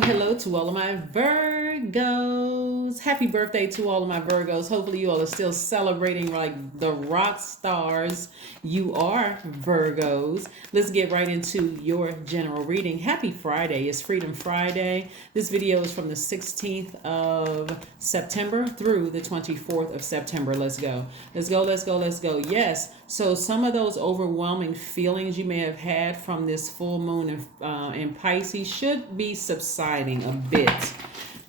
Hello to all of my Virgos. Happy birthday to all of my Virgos. Hopefully, you all are still celebrating like the rock stars you are, Virgos. Let's get right into your general reading. Happy Friday. It's Freedom Friday. This video is from the 16th of September through the 24th of September. Let's go. Let's go. Let's go. Let's go. Yes. So, some of those overwhelming feelings you may have had from this full moon in Pisces should be subsiding a bit,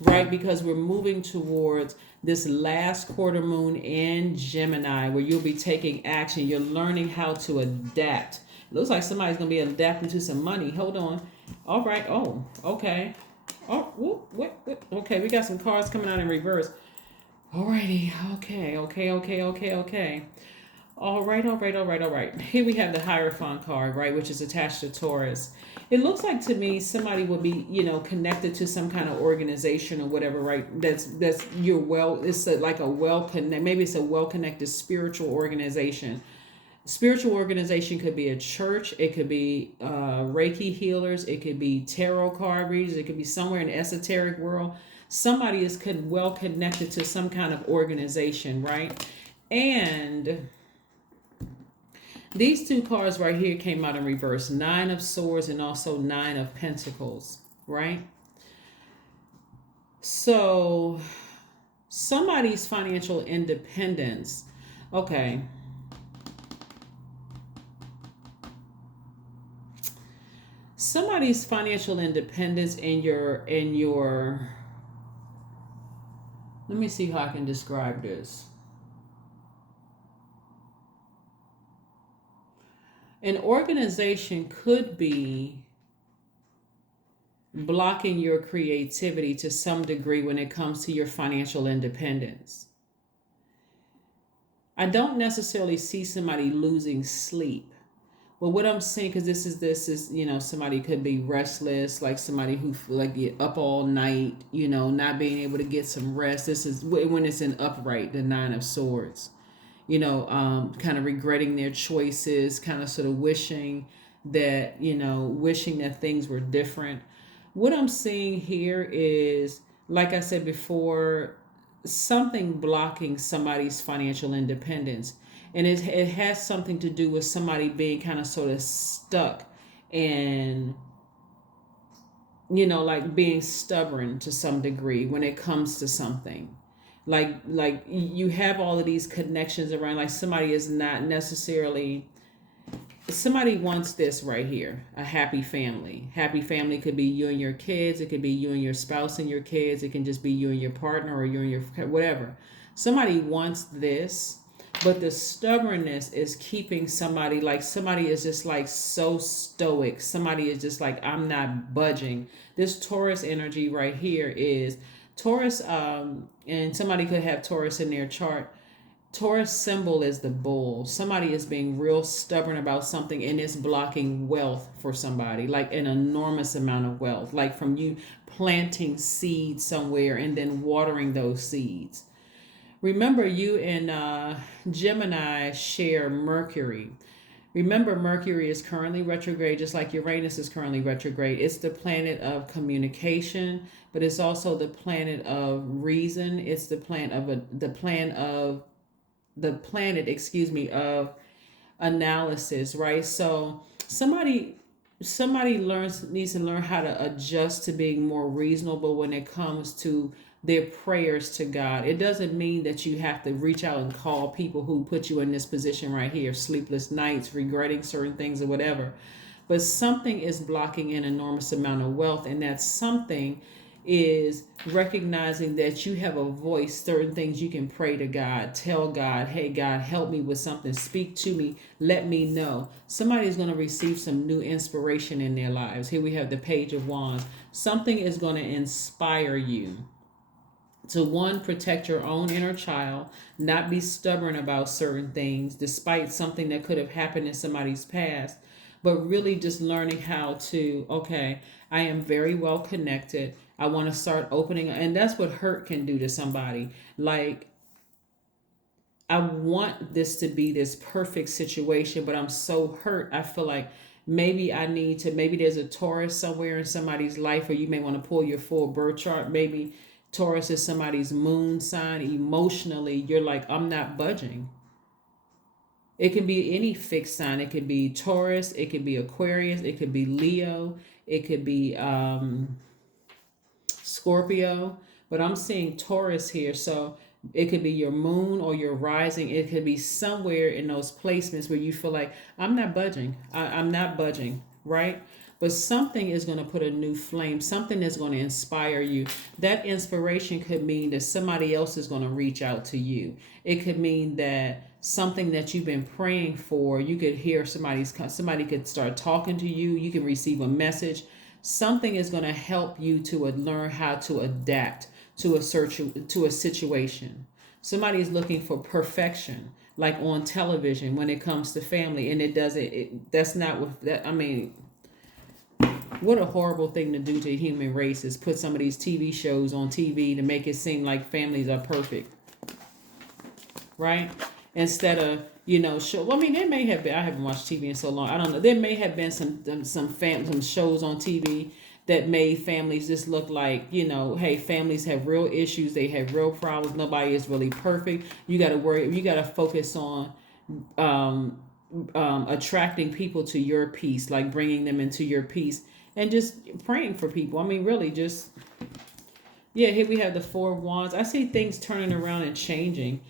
right? Because we're moving towards this last quarter moon in Gemini where you'll be taking action. You're learning how to adapt. It looks like somebody's going to be adapting to some money. Hold on. All right. Oh, okay. Oh, what? Okay, we got some cards coming out in reverse. Alrighty. Okay. All right. Here we have the Hierophant card, right, which is attached to Taurus. It looks like to me somebody would be, connected to some kind of organization or whatever, right? That's you're well. It's like a well connect. Maybe it's a well connected spiritual organization. Spiritual organization could be a church. It could be Reiki healers. It could be tarot card readers. It could be somewhere in the esoteric world. Somebody is well connected to some kind of organization, right? And these two cards right here came out in reverse. Nine of Swords and also Nine of Pentacles, right? So somebody's financial independence. Okay. Somebody's financial independence in your let me see how I can describe this. An organization could be blocking your creativity to some degree when it comes to your financial independence. I don't necessarily see somebody losing sleep. But what I'm saying, because this is somebody could be restless, like somebody who like get up all night, not being able to get some rest. This is when it's in upright, the Nine of Swords. Kind of regretting their choices, kind of sort of wishing that things were different. What I'm seeing here is, like I said before, something blocking somebody's financial independence. And it has something to do with somebody being kind of sort of stuck and, like being stubborn to some degree when it comes to something. Like you have all of these connections around, like somebody is not necessarily, somebody wants this right here, a happy family. Happy family could be you and your kids. It could be you and your spouse and your kids. It can just be you and your partner or you and your whatever. Somebody wants this, but the stubbornness is keeping somebody, like somebody is just like so stoic. Somebody is just like, I'm not budging. This Taurus energy right here is Taurus, and somebody could have Taurus in their chart. Taurus symbol is the bull. Somebody is being real stubborn about something and it's blocking wealth for somebody, like an enormous amount of wealth, like from you planting seeds somewhere and then watering those seeds. Remember, you and Gemini share Mercury. Remember, Mercury is currently retrograde, just like Uranus is currently retrograde. It's the planet of communication, but it's also the planet of reason. It's the planet, of analysis, right? So somebody needs to learn how to adjust to being more reasonable when it comes to their prayers to God. It doesn't mean that you have to reach out and call people who put you in this position right here, sleepless nights, regretting certain things or whatever. But something is blocking an enormous amount of wealth, and that something is recognizing that you have a voice, certain things you can pray to God, tell God, hey God, help me with something, speak to me, let me know. Somebody's going to receive some new inspiration in their lives. Here we have the Page of Wands. Something is going to inspire you to, one, protect your own inner child, not be stubborn about certain things despite something that could have happened in somebody's past, but really just learning how to, okay, I am very well connected. I want to start opening, and that's what hurt can do to somebody. Like, I want this to be this perfect situation, but I'm so hurt. I feel like Maybe I need to, maybe there's a Taurus somewhere in somebody's life, or you may want to pull your full birth chart. Maybe Taurus is somebody's moon sign. Emotionally, you're like, I'm not budging. It can be any fixed sign. It could be Taurus, it could be Aquarius, it could be Leo, it could be Scorpio, but I'm seeing Taurus here. So it could be your moon or your rising. It could be somewhere in those placements where you feel like, I'm not budging. I'm not budging, right? But something is going to put a new flame. Something is going to inspire you. That inspiration could mean that somebody else is going to reach out to you. It could mean that something that you've been praying for, you could hear somebody could start talking to you. You can receive a message. Something is going to help you to learn how to adapt to a situation. Somebody is looking for perfection, like on television when it comes to family, and it doesn't. That's not with that. I mean, what a horrible thing to do to the human race is put some of these TV shows on TV to make it seem like families are perfect, right? Instead of, show. Well, I mean, there may have been. I haven't watched TV in so long. I don't know. There may have been some shows on TV that made families just look like, hey, families have real issues. They have real problems. Nobody is really perfect. You got to worry. You got to focus on attracting people to your peace, like bringing them into your peace, and just praying for people. I mean, really, just yeah. Here we have the Four of Wands. I see things turning around and changing.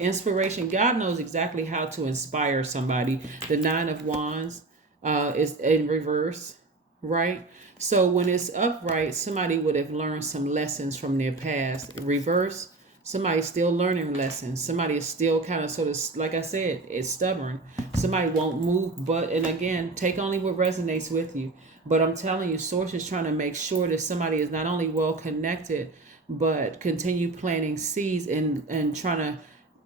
Inspiration. God knows exactly how to inspire somebody. The Nine of Wands is in reverse, right? So when it's upright, somebody would have learned some lessons from their past. Reverse, somebody's still learning lessons. Somebody is still kind of sort of, like I said, it's stubborn. Somebody won't move, and again, take only what resonates with you. But I'm telling you, Source is trying to make sure that somebody is not only well connected, but continue planting seeds and trying to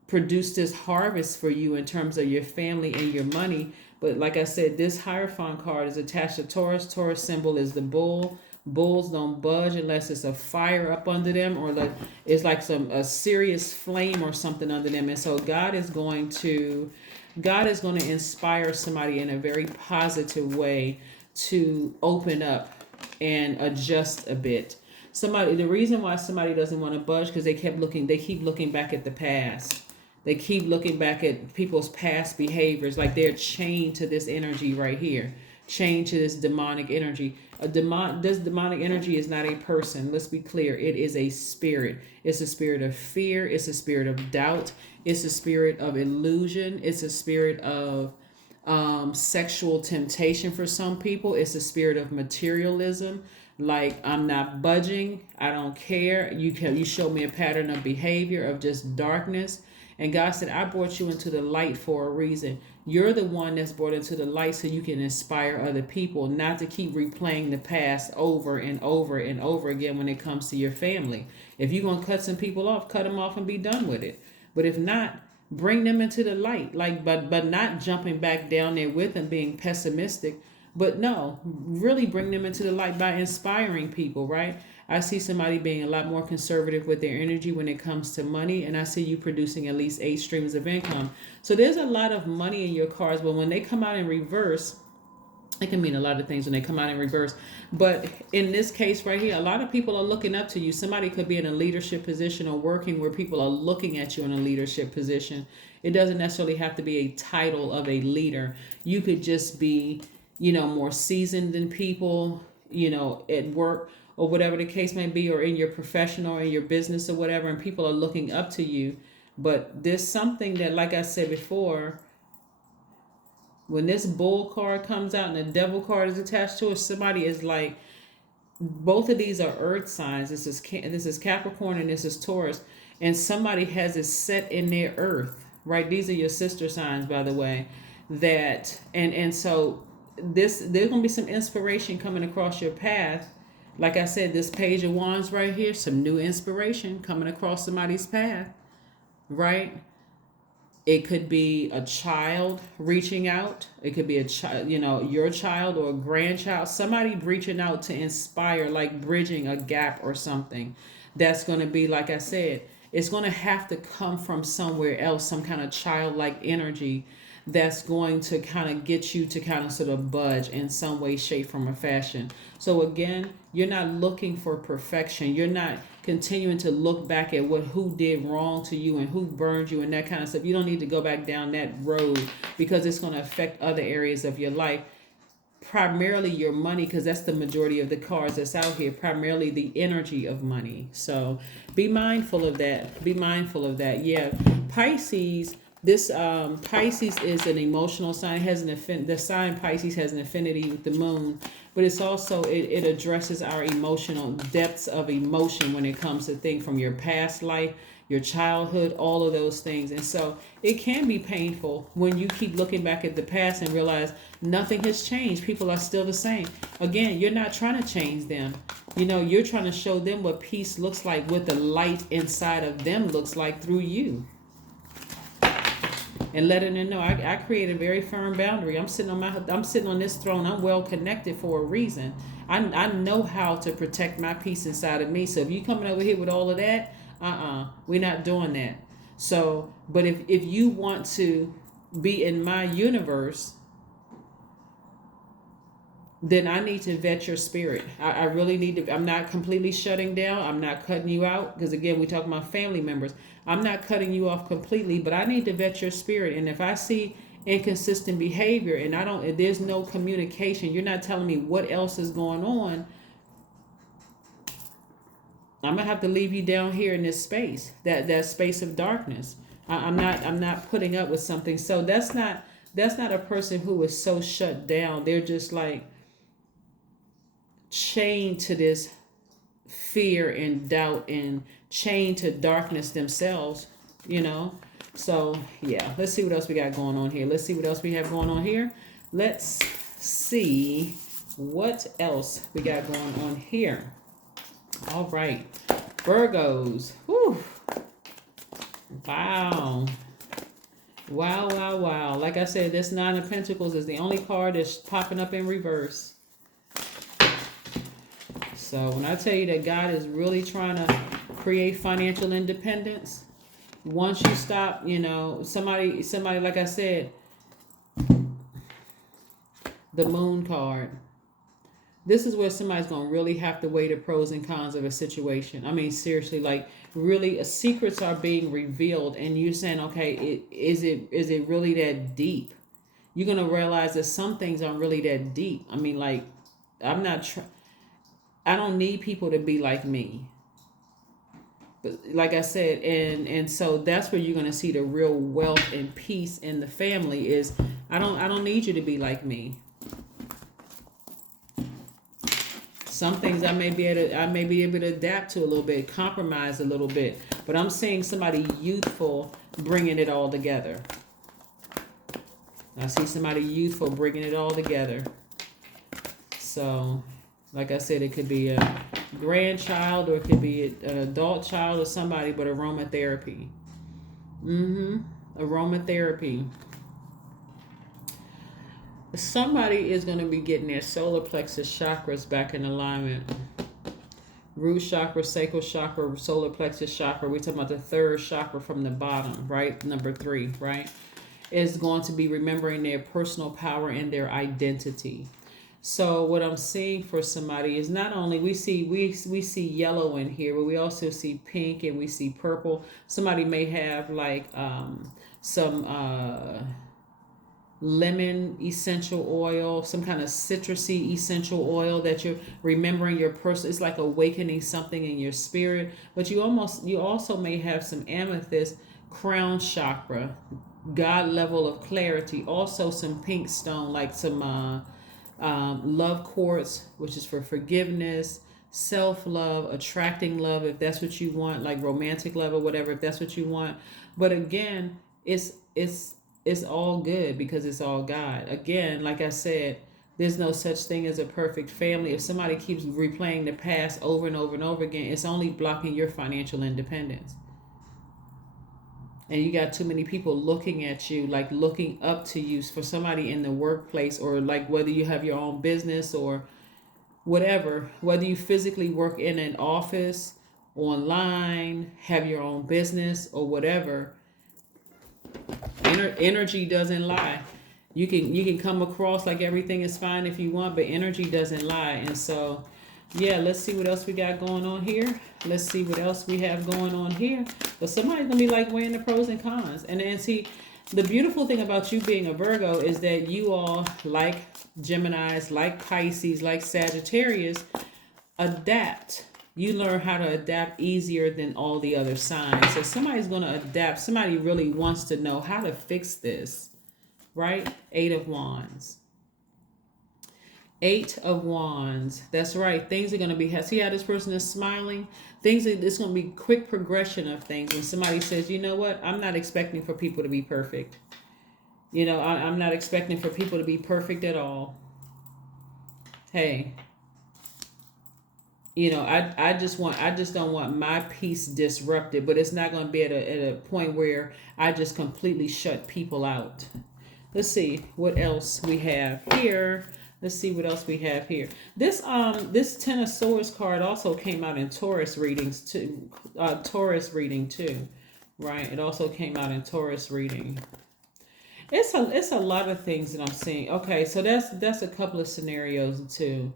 produce this harvest for you in terms of your family and your money. But like I said, this Hierophant card is attached to Taurus. Taurus symbol is the bull. Bulls don't budge unless it's a fire up under them, or it's like a serious flame or something under them. And so God is going to inspire somebody in a very positive way to open up and adjust a bit. The reason why somebody doesn't want to budge, because they keep looking back at the past. They keep looking back at people's past behaviors, like they're chained to this energy right here, chained to this demonic energy. This demonic energy is not a person. Let's be clear. It is a spirit. It's a spirit of fear. It's a spirit of doubt. It's a spirit of illusion. It's a spirit of sexual temptation for some people. It's a spirit of materialism. Like, I'm not budging. I don't care. You show me a pattern of behavior of just darkness. And God said, I brought you into the light for a reason. You're the one that's brought into the light so you can inspire other people, not to keep replaying the past over and over and over again when it comes to your family. If you're going to cut some people off, cut them off and be done with it. But if not, bring them into the light. But not jumping back down there with them, being pessimistic. But no, really bring them into the light by inspiring people, right? I see somebody being a lot more conservative with their energy when it comes to money, and I see you producing at least 8 streams of income. So there's a lot of money in your cards, but when they come out in reverse, it can mean a lot of things when they come out in reverse. But in this case right here, a lot of people are looking up to you. Somebody could be in a leadership position or working where people are looking at you in a leadership position. It doesn't necessarily have to be a title of a leader. You could just be, more seasoned than people, at work or whatever the case may be, or in your profession or in your business or whatever, and people are looking up to you. But there's something that, like I said before, when this bull card comes out and the devil card is attached to it, somebody is like, both of these are earth signs. This is Capricorn and this is Taurus, and somebody has it set in their earth, right? These are your sister signs, by the way. So there's gonna be some inspiration coming across your path. Like I said, this Page of Wands right here, some new inspiration coming across somebody's path, right? It could be a child reaching out. It could be a child, your child or a grandchild, somebody reaching out to inspire, like bridging a gap or something. That's going to be, like I said, it's going to have to come from somewhere else, some kind of childlike energy that's going to kind of get you to kind of sort of budge in some way, shape, form, or fashion. So again, you're not looking for perfection. You're not continuing to look back at who did wrong to you and who burned you and that kind of stuff. You don't need to go back down that road, because it's going to affect other areas of your life, primarily your money, because that's the majority of the cards that's out here, primarily the energy of money. So be mindful of that. Be mindful of that. Yeah, Pisces. This Pisces is an emotional sign. It has the sign Pisces has an affinity with the moon, but it's also it addresses our emotional depths of emotion when it comes to things from your past life, your childhood, all of those things. And so it can be painful when you keep looking back at the past and realize nothing has changed. People are still the same. Again, you're not trying to change them. You're trying to show them what peace looks like, what the light inside of them looks like through you. And letting them know, I create a very firm boundary. I'm sitting on this throne. I'm well connected for a reason. I know how to protect my peace inside of me. So if you coming over here with all of that, we're not doing that. So, but if you want to be in my universe, then I need to vet your spirit. I really need to. I'm not completely shutting down. I'm not cutting you out, because again, we talk about family members. I'm not cutting you off completely, but I need to vet your spirit. And if I see inconsistent behavior and if there's no communication, you're not telling me what else is going on, I'm gonna have to leave you down here in this space, that space of darkness. I'm not putting up with something. So that's not a person who is so shut down. They're just like chained to this fear and doubt and chained to darkness themselves, So yeah, let's see what else we got going on here. Let's see what else we have going on here. Let's see what else we got going on here. All right, Virgos. Whew. Wow. Like I said, this Nine of Pentacles is the only card that's popping up in reverse. So when I tell you that God is really trying to create financial independence, once you stop, somebody, like I said, the Moon card. This is where somebody's going to really have to weigh the pros and cons of a situation. I mean, seriously, like really secrets are being revealed, and you're saying, okay, is it really that deep? You're going to realize that some things aren't really that deep. I mean, like, I don't need people to be like me. But like I said, and so that's where you're going to see the real wealth and peace in the family is I don't need you to be like me. Some things I may be able to adapt to a little bit, compromise a little bit, but I'm seeing somebody youthful bringing it all together. I see somebody youthful bringing it all together. So, like I said, it could be a grandchild or it could be an adult child or somebody, but aromatherapy. Aromatherapy. Somebody is going to be getting their solar plexus chakras back in alignment. Root chakra, sacral chakra, solar plexus chakra. We're talking about the third chakra from the bottom, right? Number 3, right? Is going to be remembering their personal power and their identity. So what I'm seeing for somebody is not only we see yellow in here, but we also see pink and we see purple. Somebody may have like some lemon essential oil, some kind of citrusy essential oil that you're remembering your person. It's like awakening something in your spirit. But you also may have some amethyst, crown chakra, God level of clarity. Also some pink stone, like some love quartz, which is for forgiveness, self-love, attracting love, if that's what you want, like romantic love or whatever, if that's what you want. But again, it's all good because it's all God. Again, like I said, there's no such thing as a perfect family. If somebody keeps replaying the past over and over and over again, it's only blocking your financial independence. And you got too many people looking at you, like looking up to you. For somebody in the workplace, or like whether you have your own business or whatever, whether you physically work in an office, online, have your own business or whatever, Energy doesn't lie. You can come across like everything is fine if you want, but energy doesn't lie. And so, yeah, let's see what else we got going on here. Let's see what else we have going on here. But somebody's gonna be like weighing the pros and cons. And then see, the beautiful thing about you being a Virgo is that you all, like Geminis, like Pisces, like Sagittarius, adapt. You learn how to adapt easier than all the other signs. So somebody's going to adapt. Somebody really wants to know how to fix this, right? Eight of Wands. Eight of Wands. That's right. Things are going to be, see how this person is smiling? It's going to be quick progression of things. When somebody says, you know what? I'm not expecting for people to be perfect. I'm not expecting for people to be perfect at all. Hey, I just don't want my peace disrupted, but it's not going to be at a point where I just completely shut people out. Let's see what else we have here. Let's see what else we have here. This Ten of Swords card also came out in Taurus readings too. Taurus reading too, right? It also came out in Taurus reading. It's a lot of things that I'm seeing. Okay, so that's a couple of scenarios too.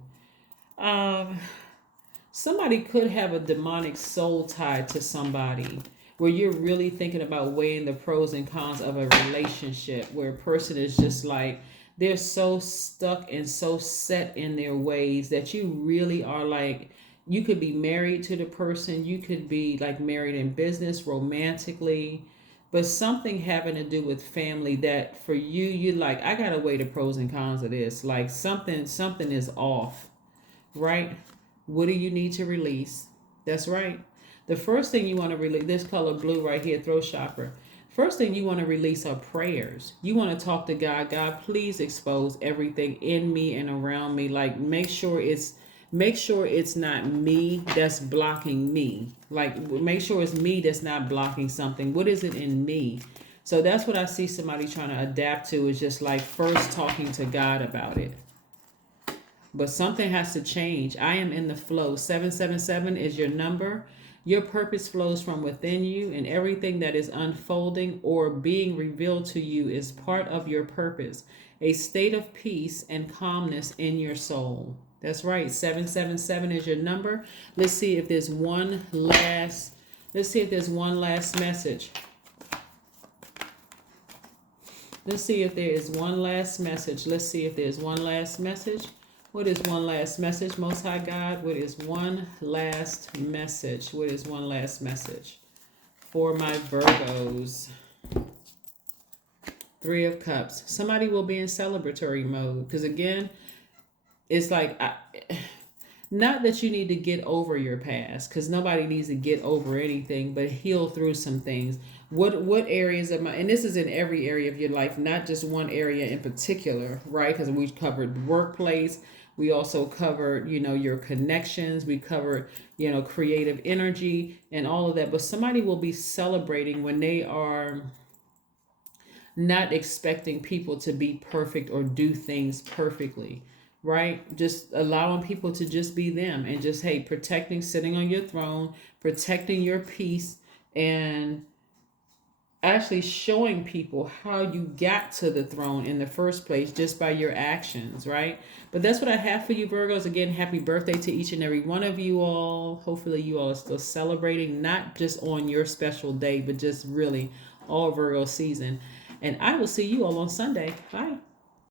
Somebody could have a demonic soul tied to somebody where you're really thinking about weighing the pros and cons of a relationship where a person is just like, they're so stuck and so set in their ways that you really are like, you could be married to the person, you could be like married in business, romantically, but something having to do with family that for you like, I gotta weigh the pros and cons of this. Like something is off, right? What do you need to release? That's right. The first thing you want to release, this color blue right here, throat chakra. First thing you want to release are prayers. You want to talk to God. God, please expose everything in me and around me. Like make sure it's not me that's blocking me. Like make sure it's me that's not blocking something. What is it in me? So that's what I see somebody trying to adapt to, is just like first talking to God about it. But something has to change. I am in the flow. 777 is your number. Your purpose flows from within you, and everything that is unfolding or being revealed to you is part of your purpose. A state of peace and calmness in your soul. That's right. 777 is your number. Let's see if there's one last message. Let's see if there is one last message. What is one last message, Most High God? What is one last message? For my Virgos? Three of Cups. Somebody will be in celebratory mode. Because again, it's like, not that you need to get over your past, because nobody needs to get over anything, but heal through some things. What areas of and this is in every area of your life, not just one area in particular, right? Because we covered workplace. We also covered, your connections. We covered, creative energy and all of that. But somebody will be celebrating when they are not expecting people to be perfect or do things perfectly, right? Just allowing people to just be them and just, hey, sitting on your throne, protecting your peace, and actually showing people how you got to the throne in the first place just by your actions, right? But that's what I have for you, Virgos. Again, happy birthday to each and every one of you all. Hopefully you all are still celebrating, not just on your special day, but just really all Virgo season. And I will see you all on Sunday. Bye.